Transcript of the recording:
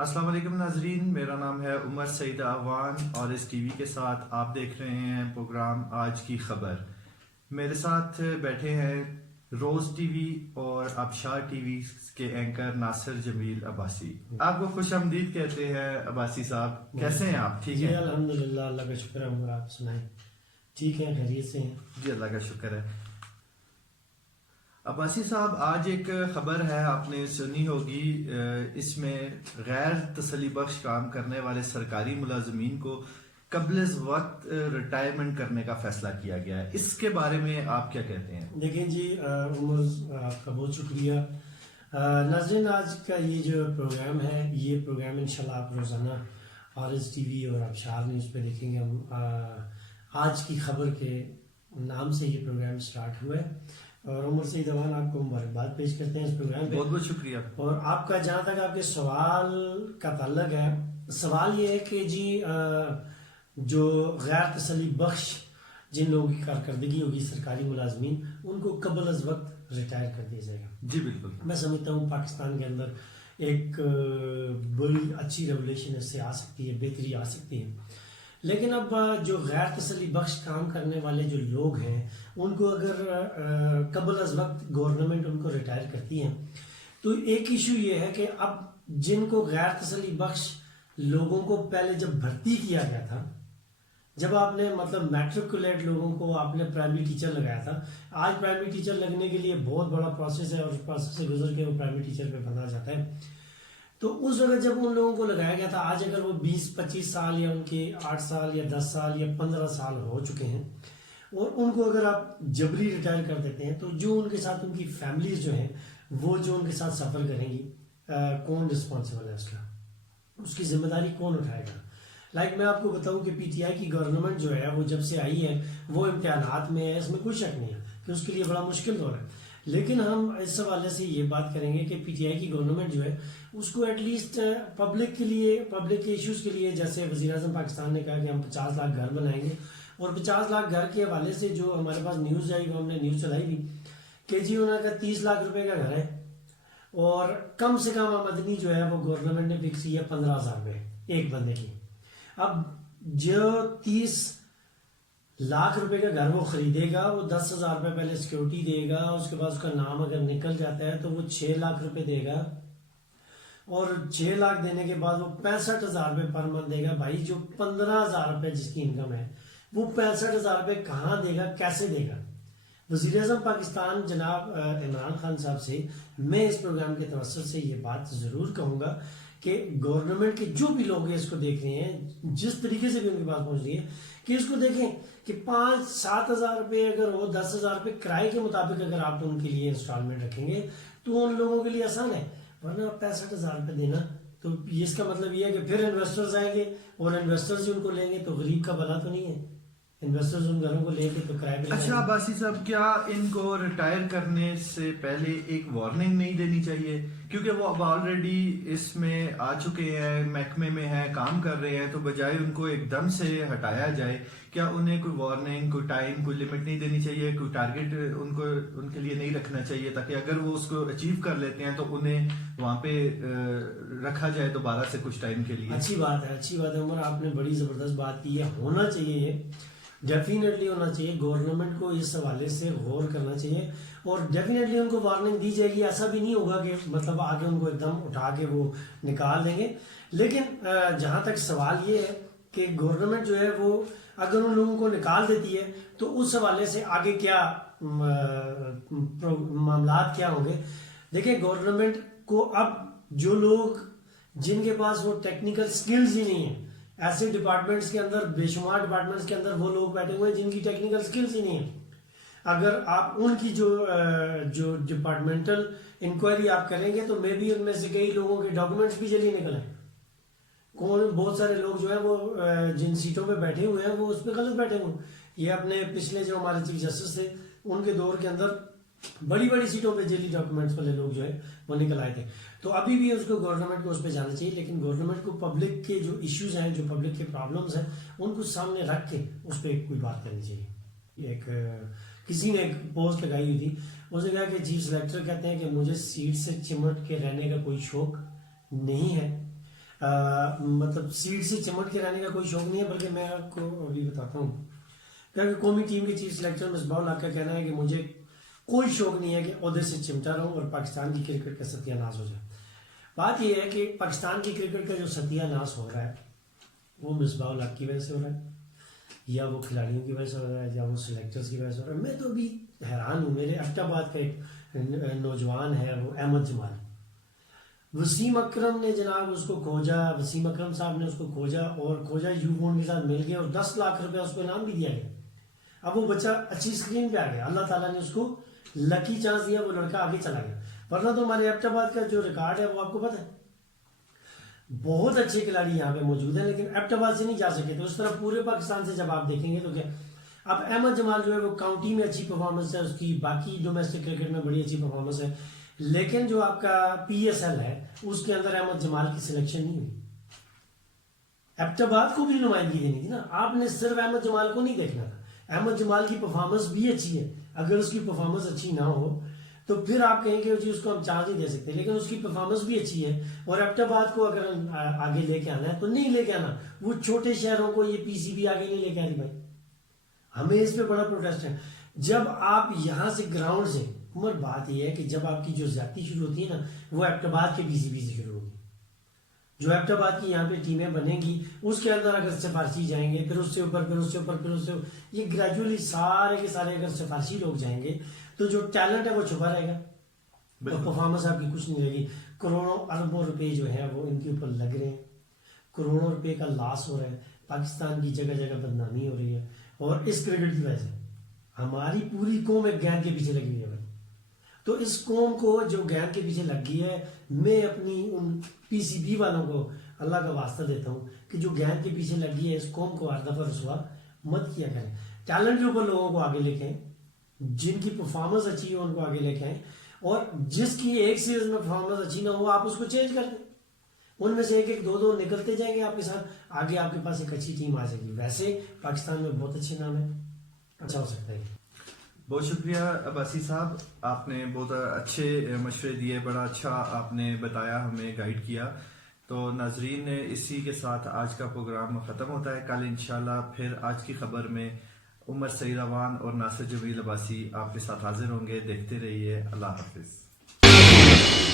السلام علیکم ناظرین، میرا نام ہے عمر سعید اعوان اور اس ٹی وی کے ساتھ آپ دیکھ رہے ہیں پروگرام آج کی خبر۔ میرے ساتھ بیٹھے ہیں روز ٹی وی اور آبشار ٹی وی کے اینکر ناصر جمیل عباسی۔ آپ کو خوش آمدید کہتے ہیں عباسی صاحب، کیسے ہیں آپ؟ ٹھیک ہیں؟ الحمدللہ، اللہ کا شکر ہے عمر، آپ سنائیں؟ ٹھیک ہے، خیریت سے ہیں؟ جی اللہ کا شکر ہے۔ عباسی صاحب، آج ایک خبر ہے، آپ نے سنی ہوگی، اس میں غیر تسلی بخش کام کرنے والے سرکاری ملازمین کو قبل از وقت ریٹائرمنٹ کرنے کا فیصلہ کیا گیا ہے، اس کے بارے میں آپ کیا کہتے ہیں؟ دیکھیں جی عمر، آپ کا بہت شکریہ۔ ناظرین، آج کا یہ جو پروگرام ہے، یہ پروگرام انشاءاللہ آپ روزانہ آرز ٹی وی اور آبشار نیوز پہ دیکھیں گے۔ ہم آج کی خبر کے نام سے یہ پروگرام سٹارٹ ہوا ہے، اور عمر سعید اعوان آپ کو مبارکباد پیش کرتے ہیں اس پروگرام پہ۔ بہت بہت شکریہ۔ اور آپ کا جہاں تک آپ کے سوال کا تعلق ہے، سوال یہ ہے کہ جی جو غیر تسلی بخش جن لوگوں کی کارکردگی ہوگی سرکاری ملازمین، ان کو قبل از وقت ریٹائر کر دیا جائے گا۔ جی بالکل، میں سمجھتا ہوں پاکستان کے اندر ایک بڑی اچھی ریولیوشن اس سے آ سکتی ہے، بہتری آ سکتی ہے۔ لیکن اب جو غیر تسلی بخش کام کرنے والے جو لوگ ہیں، ان کو اگر قبل از وقت گورنمنٹ ان کو ریٹائر کرتی ہے، تو ایک ایشو یہ ہے کہ اب جن کو غیر تسلی بخش لوگوں کو پہلے جب بھرتی کیا گیا تھا، جب آپ نے مطلب میٹرکولیٹ لوگوں کو آپ نے پرائمری ٹیچر لگایا تھا، آج پرائمری ٹیچر لگنے کے لیے بہت بڑا پروسیس ہے، اور اس پروسیس سے گزر کے وہ پرائمری ٹیچر پہ بنا جاتا ہے۔ تو اس وقت جب ان لوگوں کو لگایا گیا تھا، آج اگر وہ 20-25 سال یا ان کے 8 سال یا 10 سال یا 15 سال ہو چکے ہیں، اور ان کو اگر آپ جبری ریٹائر کر دیتے ہیں، تو جو ان کے ساتھ ان کی فیملیز جو ہیں، وہ جو ان کے ساتھ سفر کریں گی، کون رسپانسبل ہے اس کا؟ اس کی ذمہ داری کون اٹھائے گا؟ میں آپ کو بتاؤں کہ پی ٹی آئی کی گورنمنٹ جو ہے، وہ جب سے آئی ہے وہ امتحانات میں ہے، اس میں کوئی شک نہیں ہے کہ اس کے لیے بڑا مشکل دور ہے۔ لیکن ہم اس حوالے سے یہ بات کریں گے کہ پی ٹی آئی کی گورنمنٹ جو ہے، اس کو ایٹ لیسٹ پبلک کے لیے، پبلک کے ایشوز کے لیے، جیسے وزیر اعظم پاکستان نے کہا کہ ہم 50 لاکھ گھر بنائیں گے، اور 50 لاکھ گھر کے حوالے سے جو ہمارے پاس نیوز آئی، وہ ہم نے نیوز چلائی بھی کہ جی انہوں نے کہا 30 لاکھ روپے کا گھر ہے، اور کم سے کم آمدنی جو ہے وہ گورنمنٹ نے فکس کی ہے 15,000 روپے ایک بندے کی۔ اب جو 30 لاکھ روپے کا گھر وہ خریدے گا، وہ 10,000 روپے پہلے سیکیورٹی دے گا، اس کے بعد اس کا نام اگر نکل جاتا ہے تو وہ 6 لاکھ روپے دے گا، اور 6 لاکھ دینے کے بعد وہ 65,000 روپے پر منتھ دے گا۔ بھائی جو 15,000 روپے جس کی انکم ہے، وہ 65,000 روپے کہاں دے گا، کیسے دے گا؟ وزیر اعظم پاکستان جناب عمران خان صاحب سے میں اس پروگرام کے توسط سے یہ بات ضرور کہوں گا کہ گورنمنٹ کے جو بھی لوگ اس کو دیکھ رہے ہیں، جس طریقے سے بھی ان کے پاس پہنچ رہی ہے، کہ اس کو دیکھیں کہ 5-7 ہزار روپے اگر وہ 10,000 روپے کرائے کے مطابق اگر آپ ان کے لیے انسٹالمنٹ رکھیں گے تو ان لوگوں کے لیے آسان ہے، ورنہ 65,000 روپے دینا تو اس کا مطلب یہ ہے کہ پھر انویسٹرز آئیں گے، اور انویسٹرز ان کو لیں گے تو غریب کا بھلا تو نہیں ہے، انویسٹرز ان گھروں کو لے کے تو کرائے پہ۔ اچھا عباسی صاحب، کیا ان کو ریٹائر کرنے سے پہلے ایک وارننگ نہیں دینی چاہیے؟ کیونکہ وہ اب آلریڈی اس میں آ چکے ہیں، محکمے میں ہیں، کام کر رہے ہیں، تو بجائے ان کو ایک دم سے ہٹایا جائے، کیا انہیں کوئی وارننگ، کوئی ٹائم، کوئی لمٹ نہیں دینی چاہیے؟ کوئی ٹارگٹ ان کے لیے نہیں رکھنا چاہیے، تاکہ اگر وہ اس کو اچیو کر لیتے ہیں تو انہیں وہاں پہ رکھا جائے دوبارہ سے کچھ ٹائم کے لیے؟ اچھی بات ہے عمر، آپ نے بڑی زبردست بات کی ہے، ہونا چاہیے، یہ ڈیفینیٹلی ہونا چاہیے، گورنمنٹ کو اس حوالے سے غور کرنا چاہیے، اور ڈیفینیٹلی ان کو وارننگ دی جائے گی۔ ایسا بھی نہیں ہوگا کہ مطلب آگے ان کو ایک دم اٹھا کے وہ نکال دیں گے، لیکن جہاں تک سوال یہ ہے کہ گورنمنٹ جو ہے وہ اگر ان لوگوں کو نکال دیتی ہے تو اس حوالے سے آگے کیا معاملات کیا ہوں گے۔ دیکھیں، گورنمنٹ کو اب جو لوگ جن کے پاس وہ ٹیکنیکل سکلز ہی نہیں ہیں، ایسے ڈپارٹمنٹس کے اندر، بے شمار ڈپارٹمنٹس کے اندر وہ لوگ بیٹھے ہوئے ہیں جن کی ٹیکنیکل سکلز ہی نہیں ہیں، اگر آپ ان کی جو ڈپارٹمنٹل انکوائری آپ کریں گے تو میں بھی ان میں سے کئی لوگوں کے ڈاکومنٹس بھی جلدی نکل آئے۔ بہت سارے لوگ جو ہیں وہ جن سیٹوں پہ بیٹھے ہوئے ہیں وہ اس پہ غلط بیٹھے ہوئے ہیں۔ یہ اپنے پچھلے جو ہمارے چیف جسٹس تھے ان کے دور کے اندر بڑی بڑی سیٹوں پہ جیلی ڈاکومنٹس والے لوگ جو ہے وہ نکل آئے تھے۔ تو ابھی بھی اس کو گورنمنٹ کو اس پہ جانا چاہیے، لیکن گورنمنٹ کو پبلک کے جو ایشوز ہیں، جو پبلک کے پرابلمز ہیں، ان کو سامنے رکھ کے اس پہ کوئی بات کرنی چاہیے۔ کسی نے ایک پوسٹ لگائی ہوئی تھی، اس نے کہا کہ چیف سلیکٹر کہتے ہیں کہ مجھے سیٹ سے چمٹ کے رہنے کا کوئی شوق نہیں ہے، مطلب سیٹ سے چمٹ کے رہنے کا کوئی شوق نہیں ہے، بلکہ میں آپ کو ابھی بتاتا ہوں کہ قومی ٹیم کے چیف سلیکٹر مصباح الحق کا کہنا ہے کہ مجھے کوئی شوق نہیں ہے کہ عہدے سے چمٹا رہوں اور پاکستان کی کرکٹ کا ستیہ ناش ہو جائے. بات یہ ہے کہ پاکستان کی کرکٹ کا جو ستیہ ناش ہو رہا ہے وہ مصباح الحق کی وجہ سے ہو رہا ہے، یا وہ کھلاڑیوں کی وجہ سے ہو رہا ہے، یا وہ سلیکٹرز کی وجہ سے ہو رہا ہے. میں تو ابھی حیران ہوں. میرے ایبٹ آباد کا ایک نوجوان ہے، وہ احمد جمال. وسیم اکرم نے جناب اس کو کھوجا، وسیم اکرم صاحب نے اس کو کھوجا اور کھوجا یو فون کے ساتھ مل گیا اور 10 لاکھ روپے اس کو انعام بھی دیا گیا. اب وہ بچہ اچھی اسکرین پہ آ گیا، اللہ تعالیٰ نے اس کو لکی چانس دیا، وہ لڑکا آگے چلا گیا. ورنہ تو ہمارے ایبٹ آباد کا جو ریکارڈ ہے وہ آپ کو پتہ ہے، بہت اچھے کھلاڑی یہاں پہ موجود ہیں لیکن ایبٹ آباد سے نہیں جا سکے. تو اس طرح پورے پاکستان سے جب آپ دیکھیں گے تو کیا اب احمد جمال جو ہے وہ کاؤنٹی میں اچھی پرفارمنس ہے اس کی، باقی ڈومیسٹک کرکٹ میں بڑی اچھی پرفارمنس ہے، لیکن جو آپ کا پی ایس ایل ہے اس کے اندر احمد جمال کی سلیکشن نہیں ہوئی. ایبٹ آباد کو بھی نمائندگی دینی تھی نا، آپ نے صرف احمد جمال کو نہیں دیکھنا تھا. احمد جمال کی پرفارمنس بھی اچھی ہے، اگر اس کی پرفارمنس اچھی نہ ہو تو پھر آپ کہیں کہ جی اس کو ہم چانس نہیں دے سکتے، لیکن اس کی پرفارمنس بھی اچھی ہے. اور ایبٹ آباد کو اگر آگے لے کے آنا ہے تو نہیں لے کے آنا، وہ چھوٹے شہروں کو یہ پی سی بی آگے نہیں لے کے آ رہی بھائی. ہمیں اس پہ بڑا پروٹیسٹ ہے. جب آپ یہاں سے گراؤنڈ سے عمر، بات یہ ہے کہ جب آپ کی جو زیادتی شروع ہوتی ہے نا وہ ایبٹ آباد کے پی سی بی سے شروع ہوگی. جو ایبٹ آباد کی یہاں پہ ٹیمیں بنیں گی اس کے اندر اگر سفارشی جائیں گے، پھر اس سے اوپر، پھر اس سے اوپر، پھر اس سے اوپر، یہ گریجولی سارے کے سارے اگر سفارشی لوگ جائیں گے تو جو ٹیلنٹ ہے وہ چھپا رہے گا اور پرفارمنس آپ کی کچھ نہیں رہے گی. کروڑوں اربوں روپے جو ہیں وہ ان کے اوپر لگ رہے ہیں، کروڑوں روپے کا لاس ہو رہا ہے، پاکستان کی جگہ جگہ بدنامی ہو رہی ہے. اور اس کرکٹ کی وجہ سے ہماری پوری قوم ایک گیند کے پیچھے لگی ہوئی ہے بھائی. تو اس قوم کو جو گیند کے پیچھے لگ گئی ہے، میں اپنی ان پی سی بی والوں کو اللہ کا واسطہ دیتا ہوں کہ جو گیند کے پیچھے لگ گئی ہے اس قوم کو ہر دفعہ رسوا مت کیا کریں. ٹیلنٹ کے اوپر لوگوں کو آگے لے کے آئیں، جن کی پرفارمنس اچھی ہے ان کو آگے لے کے آئیں، اور جس کی ایک سیریز میں پرفارمنس اچھی نہ ہو آپ اس کو چینج کر دیں. ان میں سے ایک ایک دو دو نکلتے جائیں گے آپ کے ساتھ، آگے آپ کے پاس ایک اچھی ٹیم آ جائے گی. ویسے پاکستان میں بہت اچھے نام ہے، اچھا ہو سکتا ہے. بہت شکریہ عباسی صاحب، آپ نے بہت اچھے مشورے دیے، بڑا اچھا آپ نے بتایا، ہمیں گائیڈ کیا. تو ناظرین اسی کے ساتھ آج کا پروگرام ختم ہوتا ہے. کل انشاءاللہ پھر آج کی خبر میں عمر سعید اوان اور ناصر جمیل عباسی آپ کے ساتھ حاضر ہوں گے. دیکھتے رہیے. اللہ حافظ.